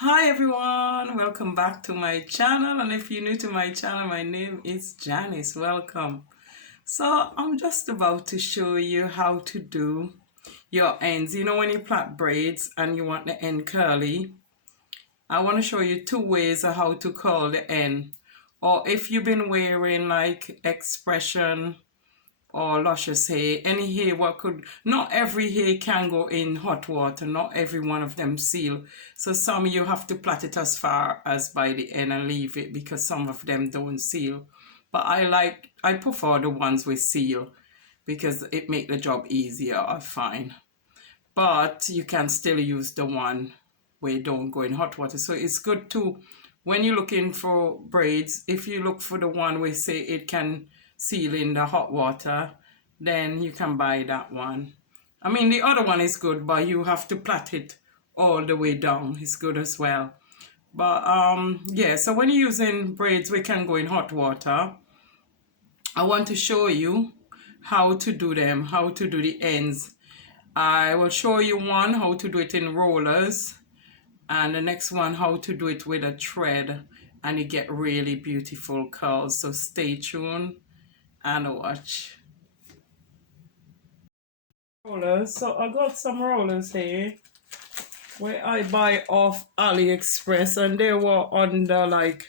Hi everyone, welcome back to my channel, and if you're new to my channel, my name is Janice. Welcome. So I'm just about to show you how to do your ends. You know, when you plait braids and you want the end curly, I want to show you two ways of how to curl the end. Or if you've been wearing like expression or luscious hair, any hair what could, not every hair can go in hot water, not every one of them seal. So some you have to plait it as far as by the end and leave it because some of them don't seal. But I prefer the ones with seal because it make the job easier, I find. But you can still use the one where you don't go in hot water. So it's good to, when you're looking for braids, if you look for the one where say it can seal in the hot water, then you can buy that one. I mean, the other one is good, but you have to plait it all the way down. It's good as well. But yeah, so when you're using braids, we can go in hot water. I want to show you how to do them, how to do the ends. I will show you one, how to do it in rollers, and the next one, how to do it with a thread, and you get really beautiful curls. So stay tuned and watch. Rollers. So I got some rollers here where I buy off AliExpress, and they were under like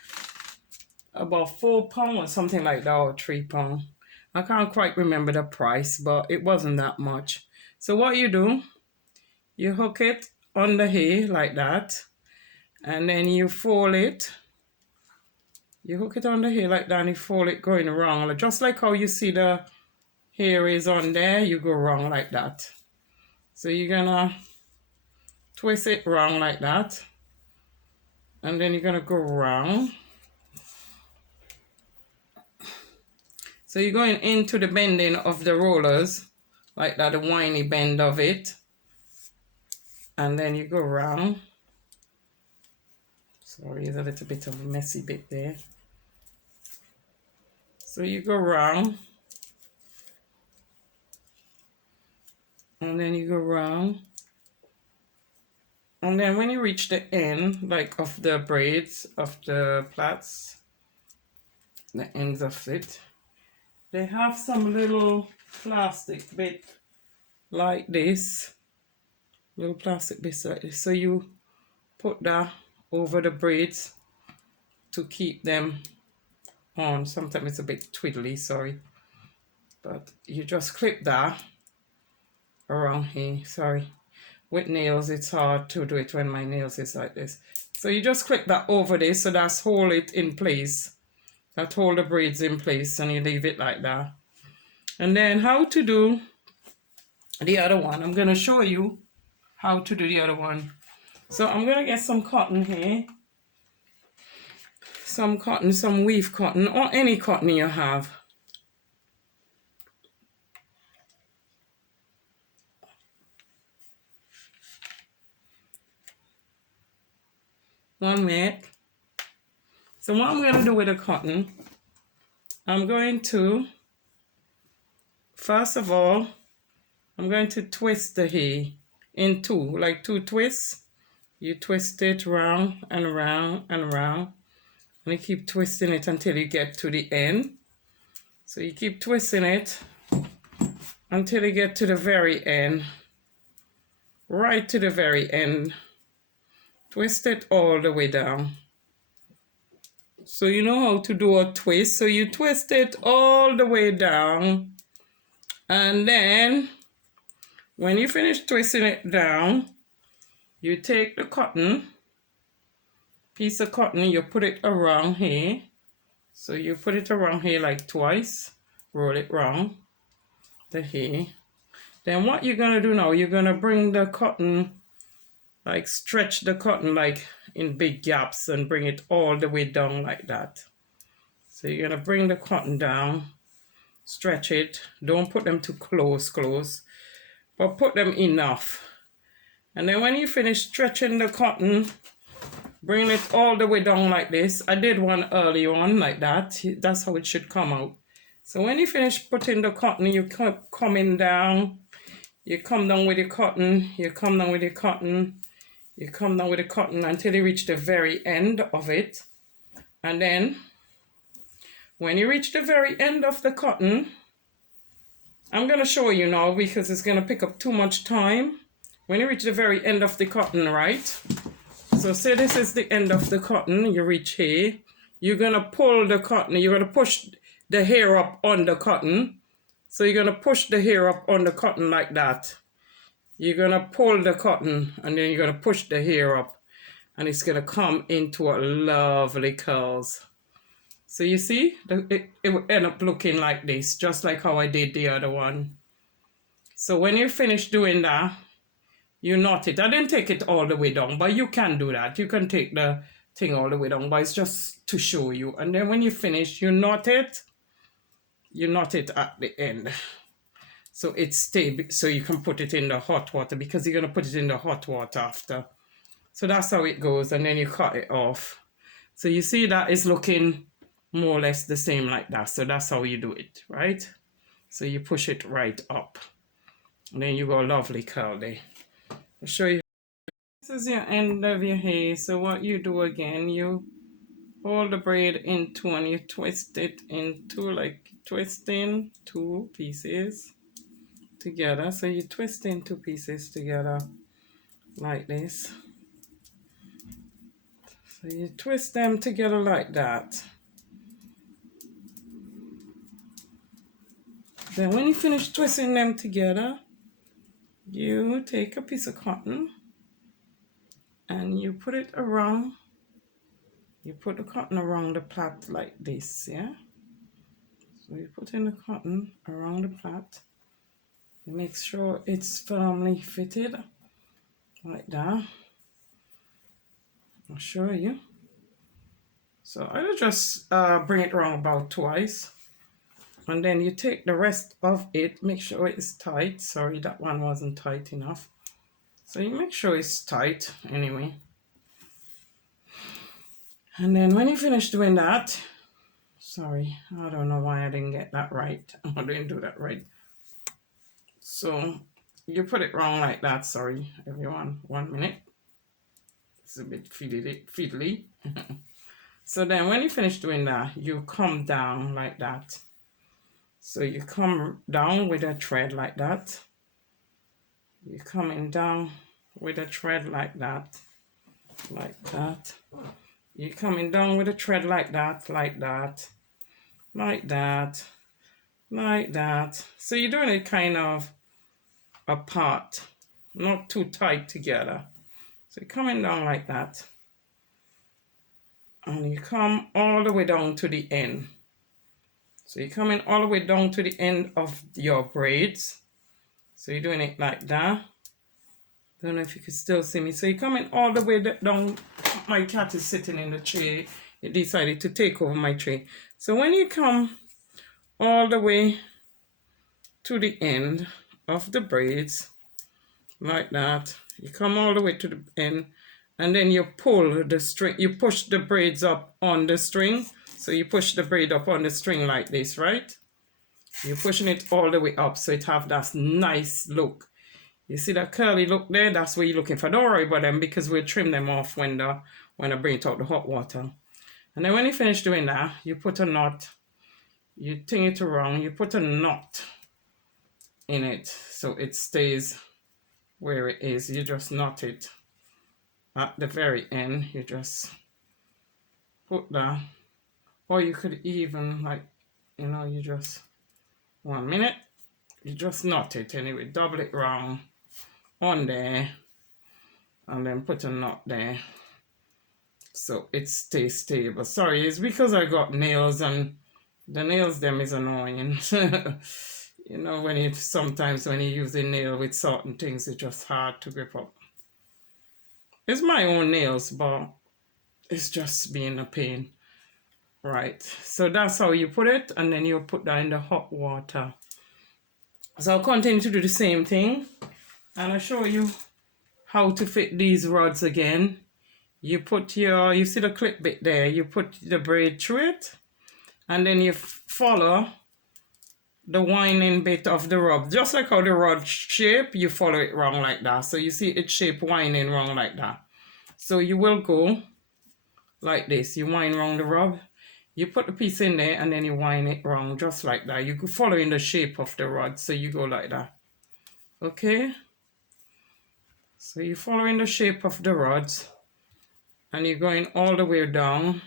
about £4 or something like that, or £3. I can't quite remember the price, but it wasn't that much. So what you do, you hook it on the hair like that, and then you fold it. You hook it on the hair like that and you fold it going around, just like how you see the hair is on there, you go around like that. So you're gonna twist it round like that, and then you're gonna go around. So you're going into the bending of the rollers like that, the windy bend of it, and then you go around. Sorry, there's a little bit of a messy bit there. So you go around, and then you go around, and then when you reach the end, like of the braids, of the plaits, the ends of it, they have some little plastic bit like this, little plastic bits like this. So you put that over the braids to keep them on. Sometimes it's a bit twiddly, sorry, but you just clip that around here. Sorry, with nails it's hard to do it when my nails is like this. So you just clip that over this, so that's hold it in place, that hold the braids in place, and you leave it like that. And then how to do the other one, I'm gonna show you how to do the other one. So I'm gonna get some cotton here, some cotton, some weave cotton, or any cotton you have. One minute. So what I'm gonna do with the cotton, I'm going to, first of all, I'm going to twist the hair in two, like two twists. You twist it round and round and round, and you keep twisting it until you get to the end. So you keep twisting it until you get to the very end, right to the very end. Twist it all the way down. So you know how to do a twist. So you twist it all the way down, and then when you finish twisting it down, you take the cotton, piece of cotton, you put it around here. So you put it around here like twice, roll it round the hair. Then what you're gonna do now, you're gonna bring the cotton, like stretch the cotton like in big gaps and bring it all the way down like that. So you're gonna bring the cotton down, stretch it, don't put them too close, but put them enough. And then when you finish stretching the cotton, bring it all the way down like this. I did one early on like that. That's how it should come out. So when you finish putting the cotton, you coming down, you come down with your cotton, you come down with your cotton, You come down with the cotton until you reach the very end of it. And then when you reach the very end of the cotton, I'm going to show you now because it's going to pick up too much time. When you reach the very end of the cotton, right? So say this is the end of the cotton, you reach here. You're going to pull the cotton, you're going to push the hair up on the cotton. So you're going to push the hair up on the cotton like that. You're going to pull the cotton and then you're going to push the hair up. And it's going to come into a lovely curls. So you see, it will end up looking like this, just like how I did the other one. So when you finish doing that, you knot it. I didn't take it all the way down, but you can do that. You can take the thing all the way down, but it's just to show you. And then when you finish, you knot it. You knot it at the end. So it stays, so you can put it in the hot water because you're going to put it in the hot water after. So that's how it goes, and then you cut it off. So you see that is looking more or less the same like that. So that's how you do it, right? So you push it right up. And then you go lovely curly. I'll show you. This is your end of your hair. So what you do again, you hold the braid into and you twist it into, like twisting two pieces together. So you twist in two pieces together like this. So you twist them together like that. Then when you finish twisting them together, you take a piece of cotton and you put it around, you put the cotton around the plait like this, yeah? So you put in the cotton around the plait, you make sure it's firmly fitted, like that. I'll show you. So I'll just bring it around about twice. And then you take the rest of it, make sure it's tight. Sorry, that one wasn't tight enough. So you make sure it's tight anyway. And then when you finish doing that, sorry, I don't know why I didn't get that right. I didn't do that right. So you put it wrong like that. Sorry, everyone. 1 minute. It's a bit fiddly. So then when you finish doing that, you come down like that. So you come down with a thread like that. You're coming down with a thread like that, like that. You're coming down with a thread like that, like that, like that, like that. So you're doing it kind of apart, not too tight together. So you're coming down like that. And you come all the way down to the end. So you're coming all the way down to the end of your braids. So you're doing it like that. Don't know if you can still see me. So you're coming all the way down. My cat is sitting in the tray. It decided to take over my tray. So when you come all the way to the end of the braids, like that, you come all the way to the end, and then you pull the string, you push the braids up on the string. So you push the braid up on the string like this, right? You're pushing it all the way up so it have that nice look. You see that curly look there? That's what you're looking for. Don't worry about them because we'll trim them off when I bring it out the hot water. And then when you finish doing that, you put a knot. You ting it around. You put a knot in it so it stays where it is. You just knot it at the very end. You just put that. Or you could even, like, you know, you just 1 minute. You just knot it anyway. Double it round on there and then put a knot there so it stays stable. Sorry, it's because I got nails and the nails them is annoying. You know, sometimes when you use a nail with certain things, it's just hard to grip up. It's my own nails, but it's just being a pain. Right, so that's how you put it, and then you put that in the hot water. So I'll continue to do the same thing, and I'll show you how to fit these rods again. You see the clip bit there, you put the braid through it, and then you follow the winding bit of the rod. Just like how the rod shape, you follow it wrong like that. So you see it shape winding wrong like that. So you will go like this. You wind around the rod. You put the piece in there and then you wind it round just like that. You go following the shape of the rod. So you go like that. Okay? So you're following the shape of the rods and you're going all the way down.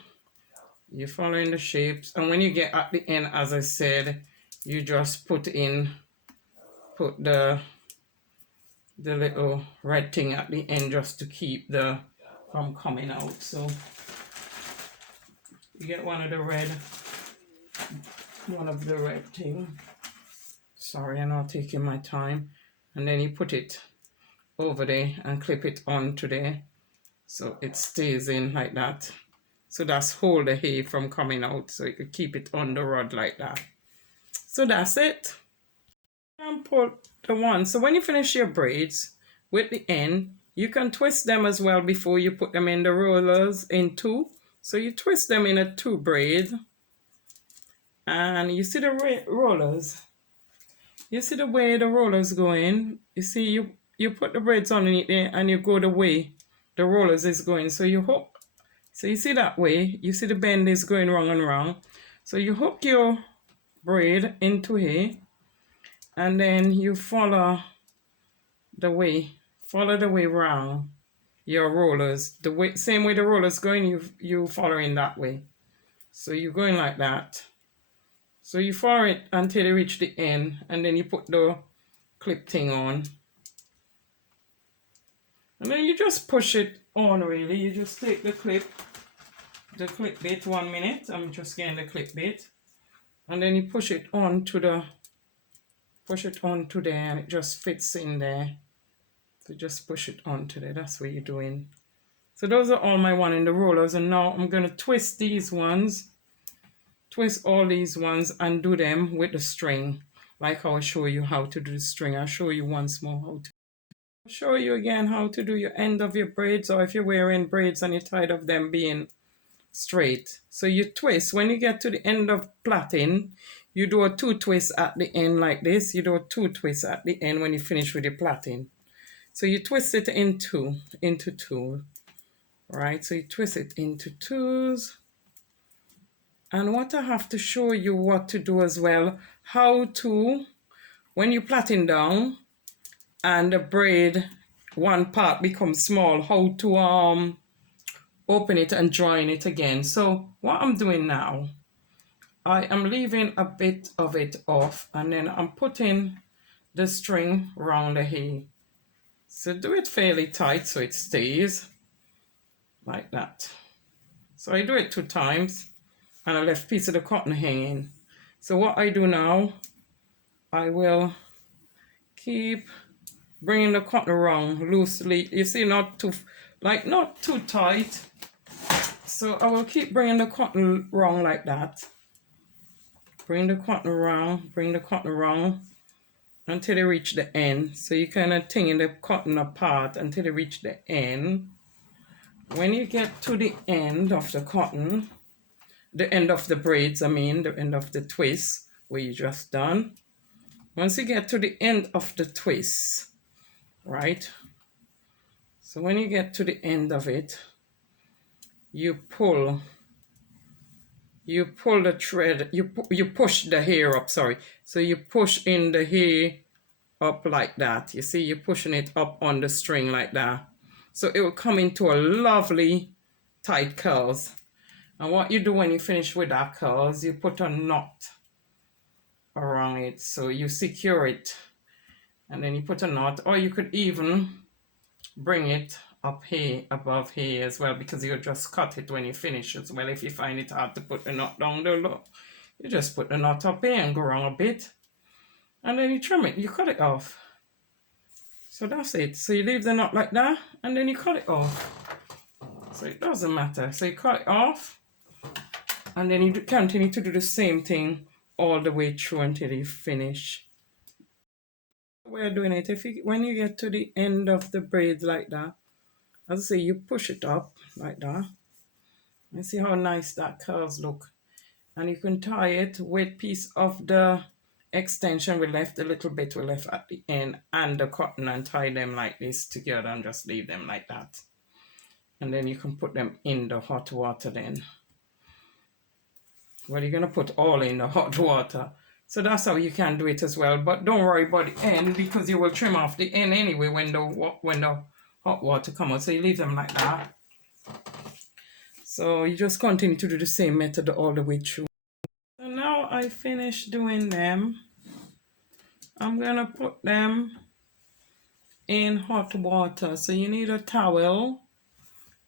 You're following the shapes. And when you get at the end, as I said, you just put the little red thing at the end just to keep the from coming out. So you get one of the red thing. Sorry, I'm not taking my time. And then you put it over there and clip it onto there so it stays in like that. So that's hold the hair from coming out, so you could keep it on the rod like that. So that's it. And pull the one. So when you finish your braids with the end, you can twist them as well before you put them in the rollers in two. So you twist them in a two braid. And you see the rollers. You see the way the rollers go in. You see you put the braids underneath there and you go the way the rollers is going. So you hook. So you see that way. You see the bend is going wrong and wrong. So you hook your braid into here. And then you follow the way round your rollers. The way, same way the rollers going, you following that way. So you're going like that. So you follow it until you reach the end, and then you put the clip thing on. And then you just push it on really. You just take the clip bit 1 minute. I'm just getting the clip bit. And then you push it onto there and it just fits in there. So just push it onto there. That's what you're doing. So those are all my one in the rollers, and now I'm going to twist these ones, twist all these ones and do them with the string, like how I show you how to do the string. I'll show you once more how to show you again how to do your end of your braids, or if you're wearing braids and you're tired of them being straight. So you twist. When you get to the end of plaiting, you do a 2 twists at the end like this. You do a 2 twists at the end when you finish with your plaiting. So you twist it into two. Right, so you twist it into twos. And what I have to show you what to do as well, how to, when you're plaiting down and the braid, one part becomes small, how to open it and join it again. So what I'm doing now, I am leaving a bit of it off and then I'm putting the string around the hair. So do it fairly tight so it stays like that. So I do it 2 times and I left a piece of the cotton hanging. So what I do now, I will keep bringing the cotton around loosely. You see, not too tight. So I will keep bringing the cotton around like that. Bring the cotton around until they reach the end. So you kind of ting the cotton apart until they reach the end. When you get to the end of the cotton, the end of the braids, the end of the twist where you just done. Once you get to the end of the twist, right? So when you get to the end of it, you pull the thread, you push the hair up, sorry. So you push in the hair up like that. You see, you're pushing it up on the string like that. So it will come into a lovely tight curls. And what you do when you finish with that curls, you put a knot around it. So you secure it and then you put a knot, or you could even bring it up here, above here as well, because you just cut it when you finish as well. If you find it hard to put the knot down there, look, you just put the knot up here and go around a bit and then you trim it, you cut it off. So that's it. So you leave the knot like that and then you cut it off. So it doesn't matter. So you cut it off and then you continue to do the same thing all the way through until you finish. We're doing it. When you get to the end of the braid like that, as I say, you push it up like that. And see how nice that curls look. And you can tie it with piece of the extension we left, a little bit we left at the end, and the cotton, and tie them like this together and just leave them like that. and then you can put them in the hot water then. Well, you're going to put all in the hot water. So that's how you can do it as well. But don't worry about the end, because you will trim off the end anyway when the hot water comes out. So you leave them like that. So you just continue to do the same method all the way through. So now I finished doing them. I'm going to put them in hot water. So you need a towel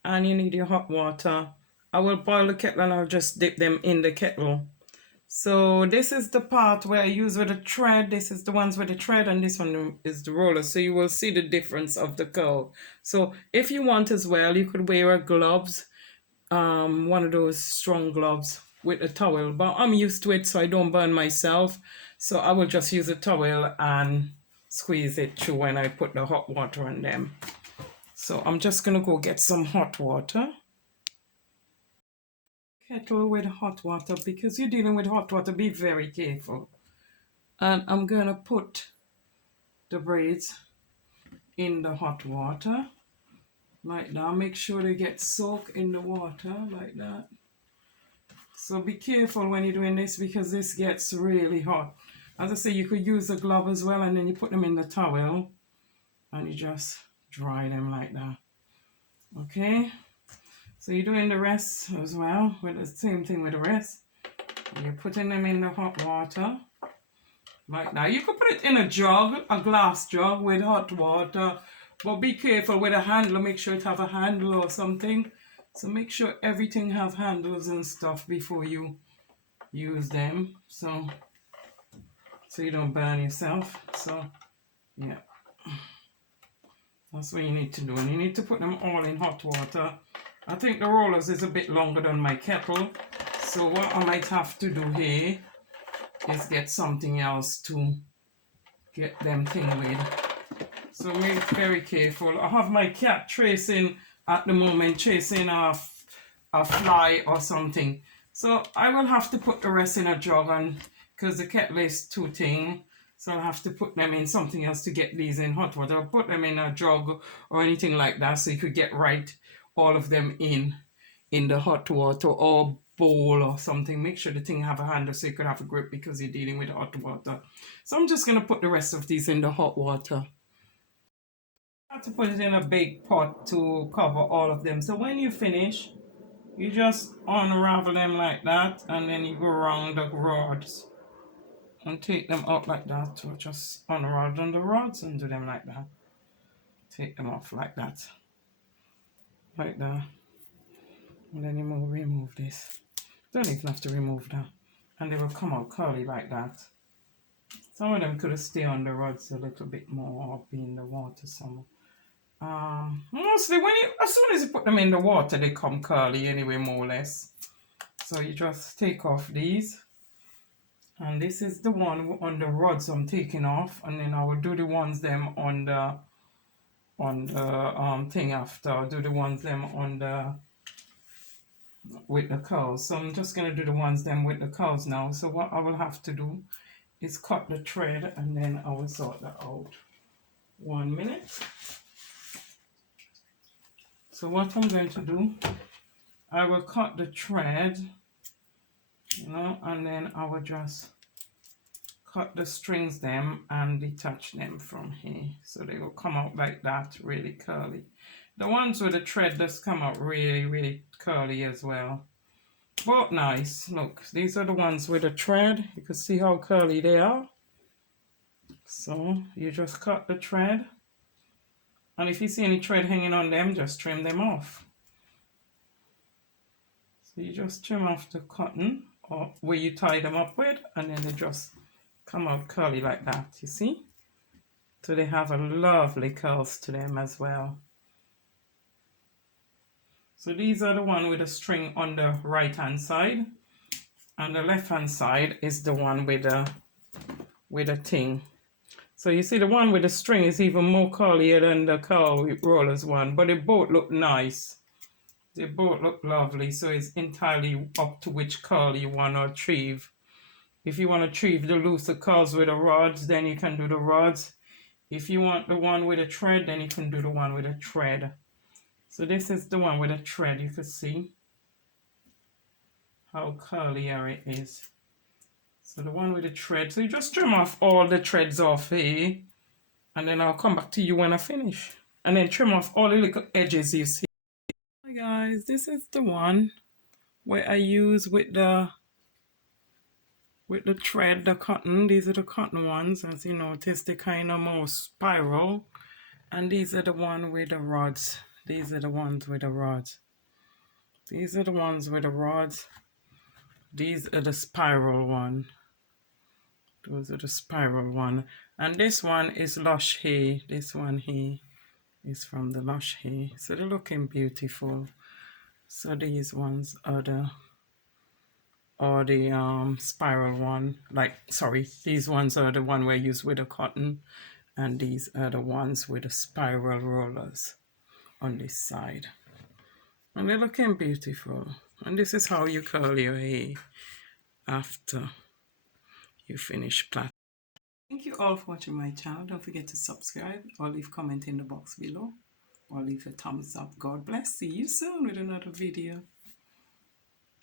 and you need your hot water. I will boil the kettle and I'll just dip them in the kettle. So this is the part where I use with the thread. This is the ones with the thread, and this one is the roller. So you will see the difference of the curl. So if you want as well, you could wear gloves, one of those strong gloves with a towel. But I'm used to it, so I don't burn myself. So I will just use a towel and squeeze it through when I put the hot water on them. So I'm just gonna go get some hot water. Kettle with hot water, because you're dealing with hot water, be very careful. And I'm gonna put the braids in the hot water like that. Make sure they get soaked in the water like that. So be careful when you're doing this, because this gets really hot. As I say, you could use a glove as well, and then you put them in the towel and you just dry them like that. Okay, so you're doing the rest as well with the same thing with the rest. You're putting them in the hot water like that. You could put it in a jug, a glass jug with hot water, but be careful with a handle. Make sure it have a handle or something. So make sure everything have handles and stuff before you use them, so you don't burn yourself. So yeah, that's what you need to do. And you need to put them all in hot water. I think the rollers is a bit longer than my kettle, so what I might have to do here is get something else to get them thing with. So be very careful. I have my cat tracing at the moment, chasing a fly or something. So I will have to put the rest in a jug, and because the kettle is too thin, so I'll have to put them in something else to get these in hot water. I'll put them in a jug or anything like that, so you could get all of them in the hot water, or bowl or something. Make sure the thing have a handle so you could have a grip, because you're dealing with hot water. So I'm just going to put the rest of these in the hot water. I have to put it in a big pot to cover all of them. So when you finish, you just unravel them like that, and then you go around the rods and take them out like that. So just unravel the rods and do them like that. Take them off like that. Like that. And then you remove this. Don't even have to remove that. And they will come out curly like that. Some of them could stay on the rods a little bit more, or be in the water somewhere. Mostly as soon as you put them in the water, they come curly anyway, more or less. So you just take off these. And this is the one on the rods I'm taking off. And then I will do the ones them on the thing after. I'll do the ones them on the with the curls. So I'm just going to do the ones them with the curls now. So what I will have to do is cut the thread, and then I will sort that out. 1 minute. So what I'm going to do, I will cut the thread, and then I will just cut the strings them and detach them from here, so they will come out like that, really curly. The ones with the thread just come out really, really curly as well. But nice. Look, these are the ones with the thread. You can see how curly they are. So you just cut the thread, and if you see any thread hanging on them, just trim them off. So you just trim off the cotton or where you tie them up with, and then they just come out curly like that, you see? So they have a lovely curls to them as well. So these are the one with a string on the right hand side, and the left hand side is the one with a thing. So you see the one with the string is even more curlier than the curl rollers one, but they both look nice. They both look lovely. So it's entirely up to which curl you want to achieve. If you want to achieve the looser curls with the rods, then you can do the rods. If you want the one with a thread, then you can do the one with a thread. So this is the one with a thread. You can see how curly it is. So the one with the thread. So you just trim off all the threads off here, and then I'll come back to you when I finish. And then trim off all the little edges you see. Hi guys, this is the one where I use with the thread, the cotton. These are the cotton ones, as you notice, they kind of more spiral. And these are the one with the rods. These are the ones with the rods. These are the ones with the rods. These are the spiral one. Those are the spiral one. And this one is Lush Hay. This one here is from the Lush Hay. So they're looking beautiful. So these ones are the spiral one. Like, sorry, these ones are the one we use with the cotton. And these are the ones with the spiral rollers on this side. And they're looking beautiful. And this is how you curl your hair after you finish plaiting. Thank you all for watching my channel. Don't forget to subscribe or leave comment in the box below or leave a thumbs up. God bless. See you soon with another video.